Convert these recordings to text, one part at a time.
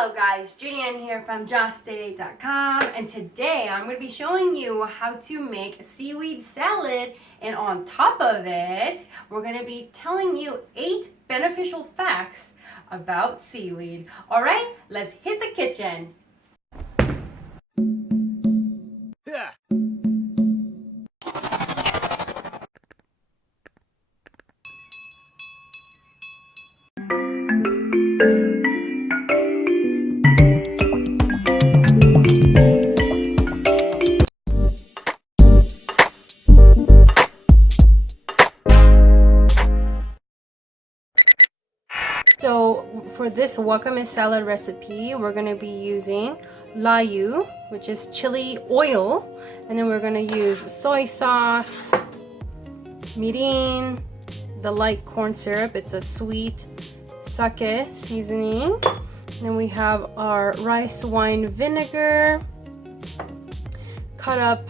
Hello guys, Judy Ann here from justdate8.com, and today I'm going to be showing you how to make a seaweed salad, and on top of it, we're going to be telling you 8 beneficial facts about seaweed. Alright, let's hit the kitchen. Yeah. So for this wakame salad recipe, we're going to be using layu, which is chili oil, and then we're going to use soy sauce, mirin, the light corn syrup, it's a sweet sake seasoning, and then we have our rice wine vinegar, cut up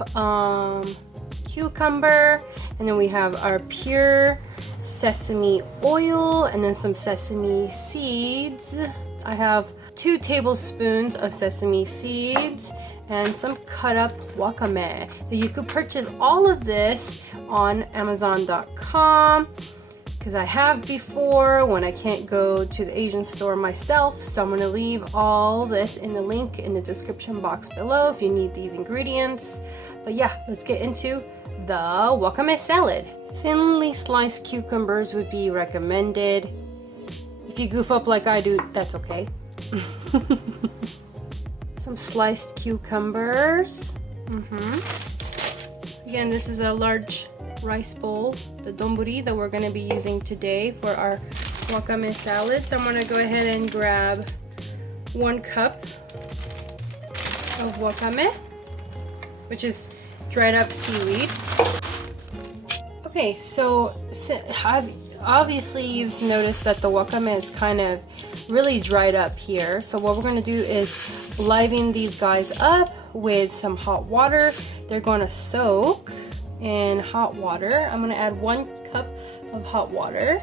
cucumber, and then we have our pure sesame oil, and then some sesame seeds. I have 2 tablespoons of sesame seeds and some cut up wakame. You could purchase all of this on Amazon.com because I have before when I can't go to the Asian store myself. So I'm going to leave all this in the link in the description box below if you need these ingredients. But yeah, let's get into the wakame salad. Thinly sliced cucumbers would be recommended. If you goof up like I do, that's okay. Some sliced cucumbers. Again, this is a large rice bowl, the donburi that we're going to be using today for our wakame salad. So I'm going to go ahead and grab 1 cup of wakame, which is dried up seaweed. Okay, so obviously you've noticed that the wakame is kind of really dried up here. So what we're going to do is liven these guys up with some hot water. They're going to soak in hot water. I'm going to add 1 cup of hot water.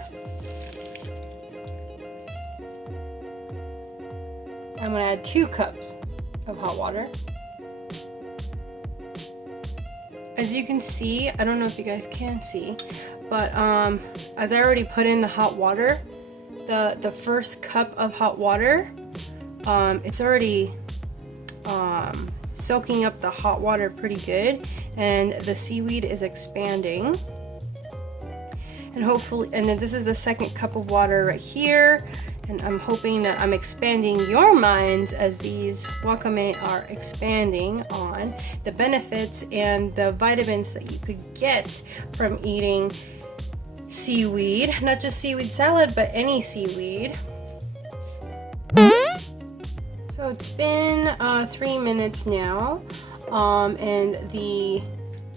I'm going to add 2 cups of hot water. As you can see, I don't know if you guys can see, but as I already put in the hot water, the first cup of hot water, it's already soaking up the hot water pretty good, and the seaweed is expanding. And hopefully, and then this is the 2nd cup of water right here. And I'm hoping that I'm expanding your minds as these wakame are expanding on the benefits and the vitamins that you could get from eating seaweed. Not just seaweed salad, but any seaweed. So it's been 3 minutes now, and the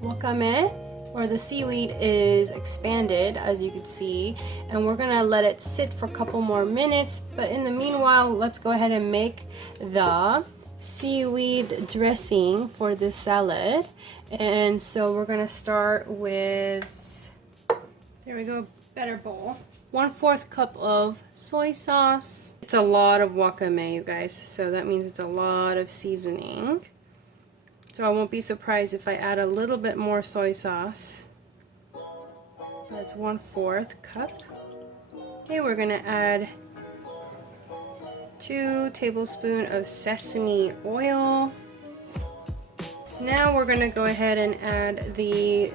wakame, or the seaweed, is expanded, as you can see, and we're gonna let it sit for a couple more minutes. But in the meanwhile, let's go ahead and make the seaweed dressing for this salad. And so we're gonna start with, there we go, better bowl, 1/4 cup of soy sauce. It's a lot of wakame, you guys, so that means it's a lot of seasoning. So I won't be surprised if I add a little bit more soy sauce. That's 1/4 cup. Okay, we're gonna add 2 tablespoons of sesame oil. Now we're gonna go ahead and add the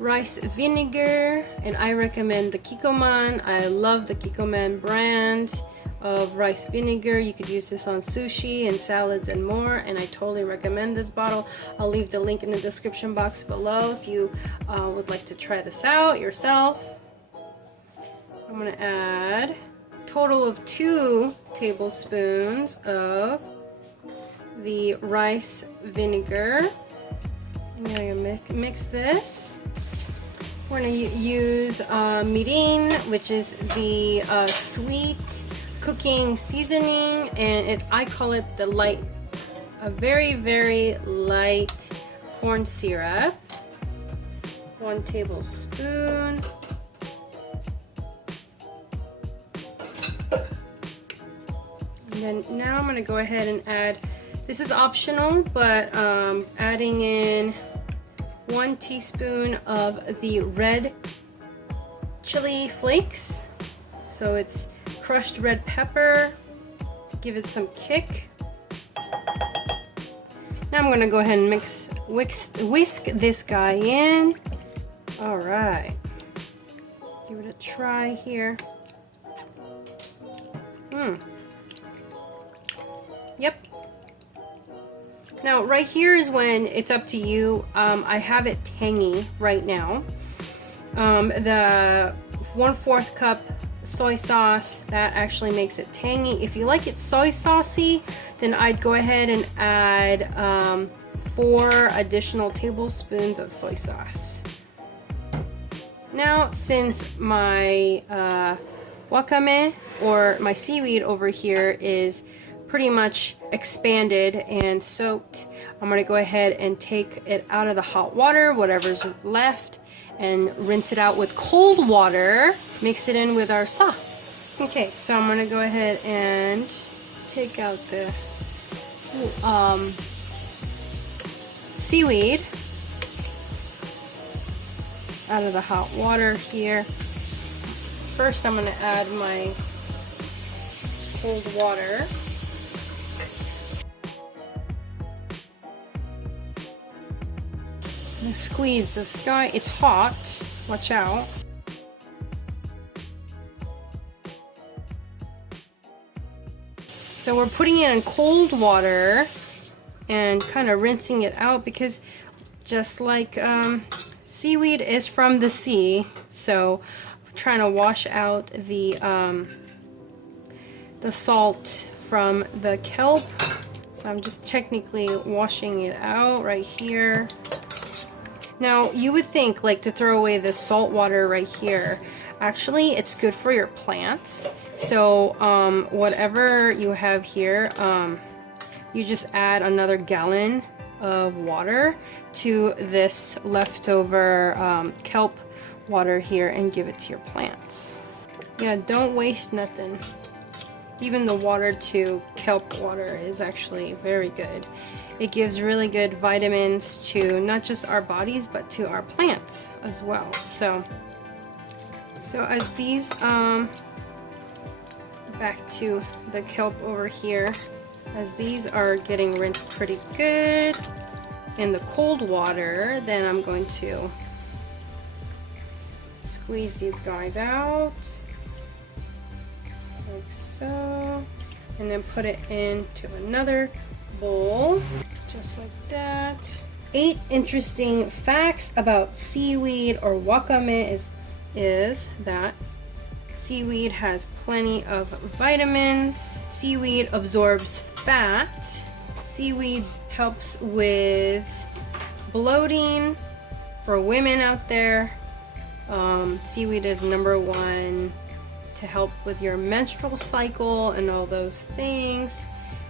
rice vinegar, and I recommend the Kikkoman. I love the Kikkoman brand of rice vinegar. You could use this on sushi and salads and more, and I totally recommend this bottle. I'll leave the link in the description box below if you would like to try this out yourself. I'm going to add a total of 2 tablespoons of the rice vinegar. I'm going to mix this. We're going to use mirin, which is the sweet cooking seasoning, and I call it the light, a very light corn syrup. 1 tablespoon. And then now I'm gonna go ahead and add, this is optional, but adding in 1 teaspoon of the red chili flakes. So it's crushed red pepper to give it some kick. Now I'm gonna go ahead and whisk this guy in. All right, give it a try here. Yep. Now right here is when it's up to you. I have it tangy right now. The 1/4 cup soy sauce, that actually makes it tangy. If you like it soy saucy, then I'd go ahead and add 4 additional tablespoons of soy sauce. Now, since my wakame, or my seaweed over here, is pretty much expanded and soaked, I'm going to go ahead and take it out of the hot water, whatever's left, and rinse it out with cold water, mix it in with our sauce. Okay, so I'm going to go ahead and take out the seaweed out of the hot water here. First I'm going to add my cold water. I'm gonna squeeze this guy. It's hot. Watch out. So we're putting it in cold water and kind of rinsing it out, because just like seaweed is from the sea, so I'm trying to wash out the salt from the kelp. So I'm just technically washing it out right here. Now, you would think, like, to throw away this salt water right here. Actually, it's good for your plants. So, whatever you have here, you just add another gallon of water to this leftover kelp water here and give it to your plants. Yeah, don't waste nothing. Even the water to kelp water is actually very good. It gives really good vitamins to not just our bodies, but to our plants as well. So as these, back to the kelp over here, as these are getting rinsed pretty good in the cold water, then I'm going to squeeze these guys out, like so, and then put it into another bowl, just like that. 8 interesting facts about seaweed or wakame is that seaweed has plenty of vitamins. Seaweed absorbs fat. Seaweed helps with bloating for women out there. Seaweed is #1 to help with your menstrual cycle and all those things.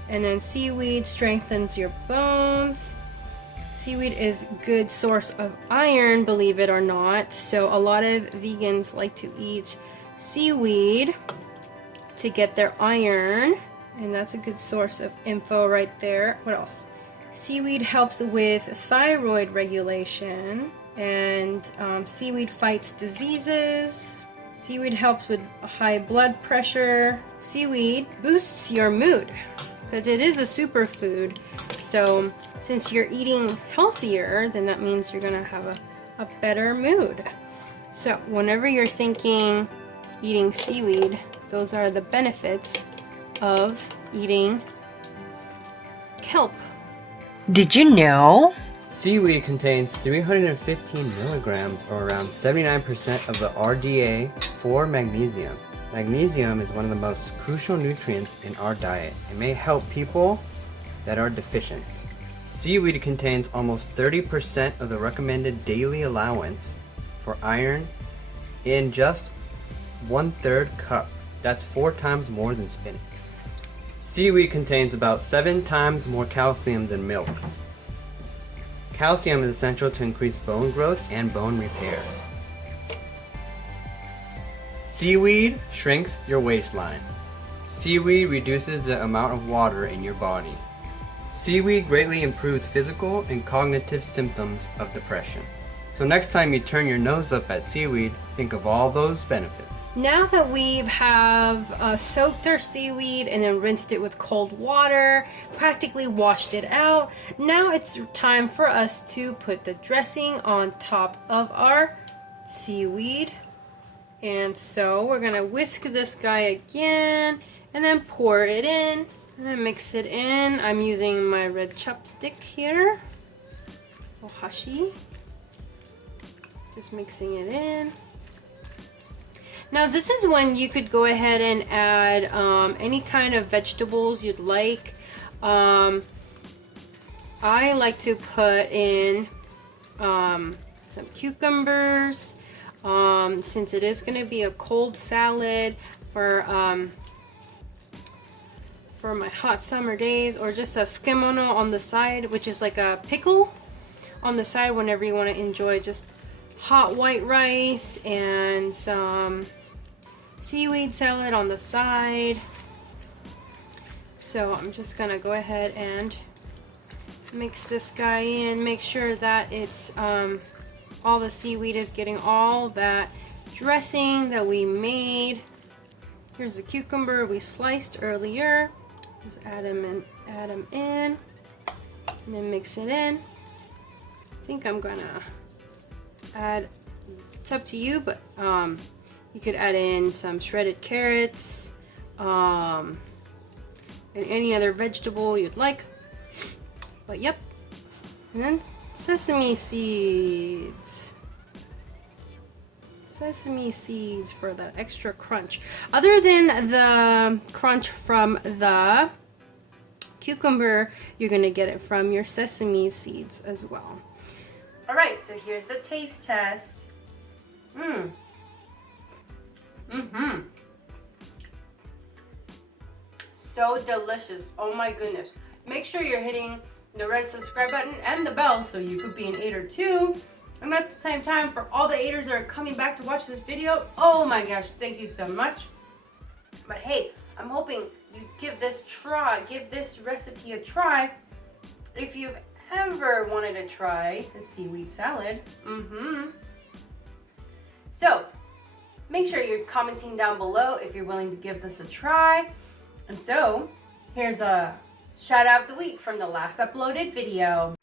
And then seaweed strengthens your bones. Seaweed is a good source of iron, believe it or not. So a lot of vegans like to eat seaweed to get their iron. And that's a good source of info right there. What else? Seaweed helps with thyroid regulation. And seaweed fights diseases. Seaweed helps with high blood pressure. Seaweed boosts your mood, because it is a superfood. So since you're eating healthier, then that means you're gonna have a better mood. So whenever you're thinking eating seaweed, those are the benefits of eating kelp. Did you know? Seaweed contains 315 milligrams, or around 79% of the RDA for magnesium. Magnesium is one of the most crucial nutrients in our diet. It may help people that are deficient. Seaweed contains almost 30% of the recommended daily allowance for iron in just 1/3 cup. That's 4 times more than spinach. Seaweed contains about 7 times more calcium than milk. Calcium is essential to increase bone growth and bone repair. Seaweed shrinks your waistline. Seaweed reduces the amount of water in your body. Seaweed greatly improves physical and cognitive symptoms of depression. So next time you turn your nose up at seaweed, think of all those benefits. Now that we have soaked our seaweed and then rinsed it with cold water, practically washed it out, now it's time for us to put the dressing on top of our seaweed. And so we're gonna whisk this guy again and then pour it in and then mix it in. I'm using my red chopstick here, ohashi, just mixing it in. Now this is when you could go ahead and add any kind of vegetables you'd like. I like to put in some cucumbers, since it is going to be a cold salad for my hot summer days, or just a skimono on the side, which is like a pickle on the side whenever you want to enjoy just hot white rice and some seaweed salad on the side. So I'm just gonna go ahead and mix this guy in, make sure that it's all the seaweed is getting all that dressing that we made. Here's the cucumber we sliced earlier. Just add them in, and then mix it in. I think I'm gonna add, it's up to you, but you could add in some shredded carrots, and any other vegetable you'd like. But yep, and then sesame seeds. Sesame seeds for that extra crunch. Other than the crunch from the cucumber, you're gonna get it from your sesame seeds as well. All right, so here's the taste test. So delicious. Oh my goodness. Make sure you're hitting the red subscribe button and the bell so you could be an eater too. And at the same time, for all the eaters that are coming back to watch this video, oh my gosh, thank you so much. But hey, I'm hoping you give this recipe a try. If you've ever wanted to try a seaweed salad, so make sure you're commenting down below if you're willing to give this a try. And so here's a shout out of the week from the last uploaded video.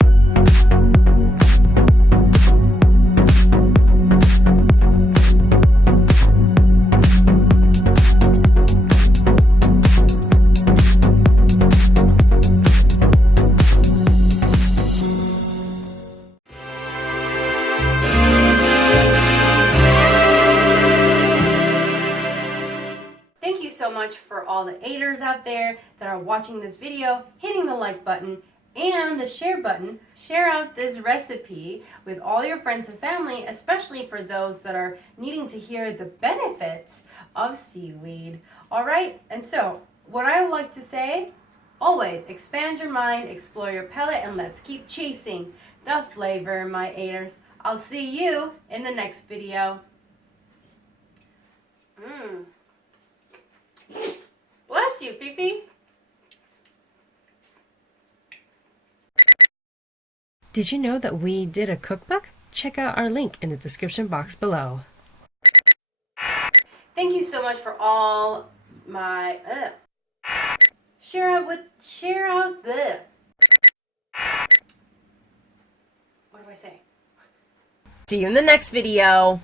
Thank you so much for all the haters out there that are watching this video, hitting the like button and the share button. Share out this recipe with all your friends and family, especially for those that are needing to hear the benefits of seaweed. All right, and so what I would like to say, always expand your mind, explore your palate, and let's keep chasing the flavor, my haters. I'll see you in the next video. Bless you, Fifi. Did you know that we did a cookbook? Check out our link in the description box below. Thank you so much for all my share out the. What do I say? See you in the next video.